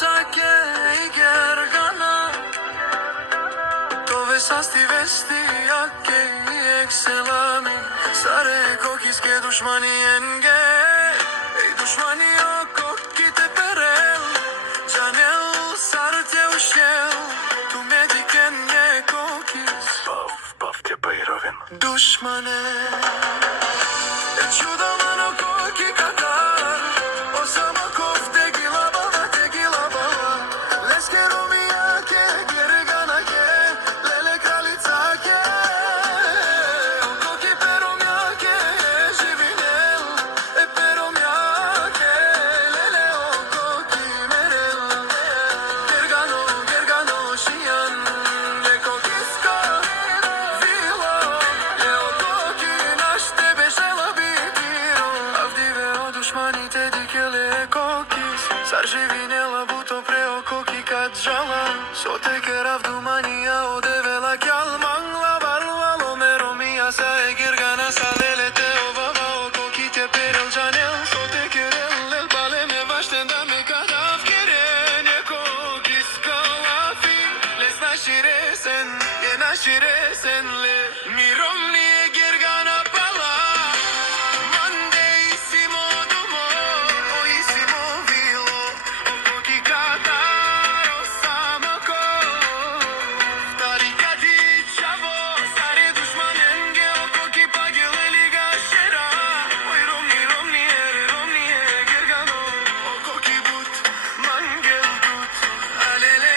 sake i gergana Tove sasti vesti ake i ekselami Sare kokiske dushmani enge Ej dushmani o kokite perel Janel sarte ushel Tu mediken je kokis Bav tje bajrovin Dushmane E čudovano koki katar Osama kofte gila baba Leskero mijake gergana ke Lele kraljica ke O koki pero mijake živinel E pero mijake Lele o koki merel Gergano šijan Le kokiska vilo Le o koki naš tebe žela bitiro Avdive o dušmanite dikele kokis Sar živinela buto preo koki kad žala Sote kerav dumanija odevela kjal Mangla valvalo mero mija sa e girgana sa lele te ovava o koki te perel janel Sote kerel lel bale me vašten da me kadav keren Je kokis kalafi Les naši resen le Mirom nije girgana pala Mandeisimo dumor Oisimo vilo O koki katar Osama kov Tari kadi čavo Sari dušmanenge O koki pagele liga šera Oj romni gergano O koki but mangel tut Alele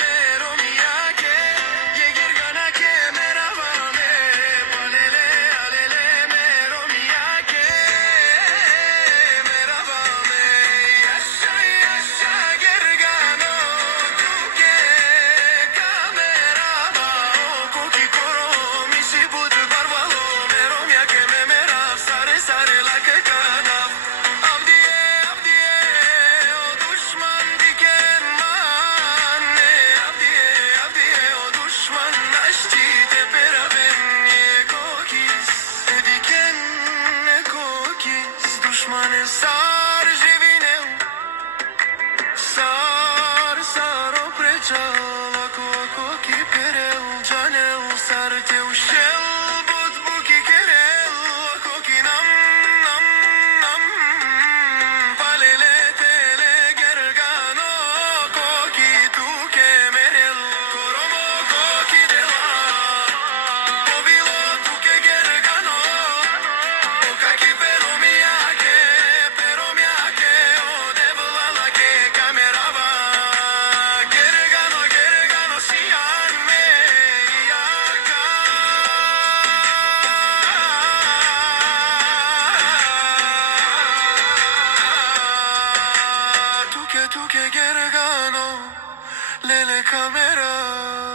me romijake Je gergana ke merava me Alele me romijake Merava me Yaşa gergano Tuke kamerava O koki koro misi but barvalo Me romijake me merav Sare lake kadav Avdiye O dušman diken mane Avdiye o dušman našti te peraven Je kokis diken kokis Dušmane sar živinel Sar opređal Ako koki perel Janel sar te ušel Bud buki kerel Koki nam Palele tele gergano Koki tuke merel Koromo koki dela Povilo tuke gergano O kaki pero mijake O devlala ke kamerava Gergano šijan me jaka Tuke gergano Lele kamera